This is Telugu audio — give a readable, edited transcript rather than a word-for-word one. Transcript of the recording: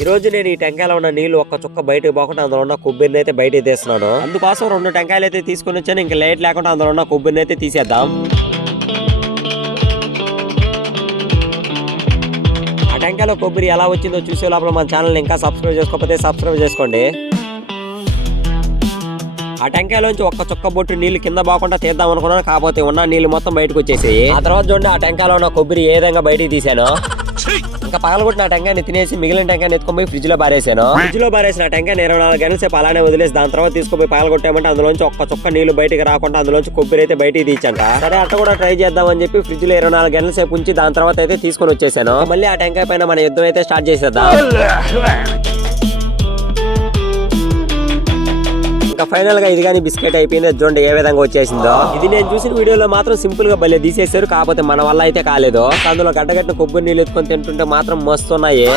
ఈ రోజు నేను ఈ టెంకాయలో ఉన్న నీళ్లు ఒక్క చుక్క బయటకు పోకుండా అందులో ఉన్న కొబ్బరిని అయితే బయటకు తీస్తున్నాను. అందుకోసం 2 టెంకాయలు అయితే తీసుకుని వచ్చాను. ఇంకా లేట్ లేకుండా అందులో ఉన్న కొబ్బరిని అయితే తీసేద్దాం. ఆ టెంకాయలో కొబ్బరి ఎలా వచ్చిందో చూసే లోపల మన ఛానల్ ఇంకా సబ్స్క్రైబ్ చేసుకోకపోతే సబ్స్క్రైబ్ చేసుకోండి. ఆ టెంకాయలోంచి ఒక్క చుక్క బొట్టు నీళ్లు కింద పోకుండా తీద్దాం అనుకున్నాను. కాకపోతే ఉన్న నీళ్లు మొత్తం బయటకు వచ్చేసి ఆ తర్వాత చూడండి ఆ టెంకాయలో ఉన్న కొబ్బరి ఏ విధంగా బయటికి తీసాను. ఇంకా పగలగొట్టిన టెంకాయని తినేసి మిగిలిన టెంకాయని ఎత్తుకొని ఫ్రిడ్జ్ లో పారేసాను. ఫ్రిడ్జ్ లో పారేసిన టెంకాయని 24 గంటల సేపు అలానే వదిలేసి దాని తర్వాత తీసుకుపోయి పగలగొట్టామంటే అందులోంచి ఒక్క చుక్క నీళ్లు బయటికి రాకుండా అందులోంచి కొబ్బరి అయితే బయటికి తీర్చంట. సరే అట్ట కూడా ట్రై చేద్దామని చెప్పి ఫ్రిడ్జ్ లో 24 గంటల సేపు ఉంచి దాని తర్వాత అయితే తీసుకొని వచ్చేసాను. మళ్ళీ ఆ టెంకాయ పైన మన యుద్ధం అయితే స్టార్ట్ చేసేద్దాం. ఫైనల్ గా ఇది కానీ బిస్కెట్ అయిపోయింది. చూడండి ఏ విధంగా వచ్చేసిందో. ఇది నేను చూసిన వీడియోలో మాత్రం సింపుల్ గా భలే తీసేశారు. కాకపోతే మన వల్ల అయితే కాలేదు. అందులో గడ్డగట్టిన కొబ్బరి నీళ్ళు ఎత్తుకొని తింటుంటే మాత్రం మస్తున్నాయి.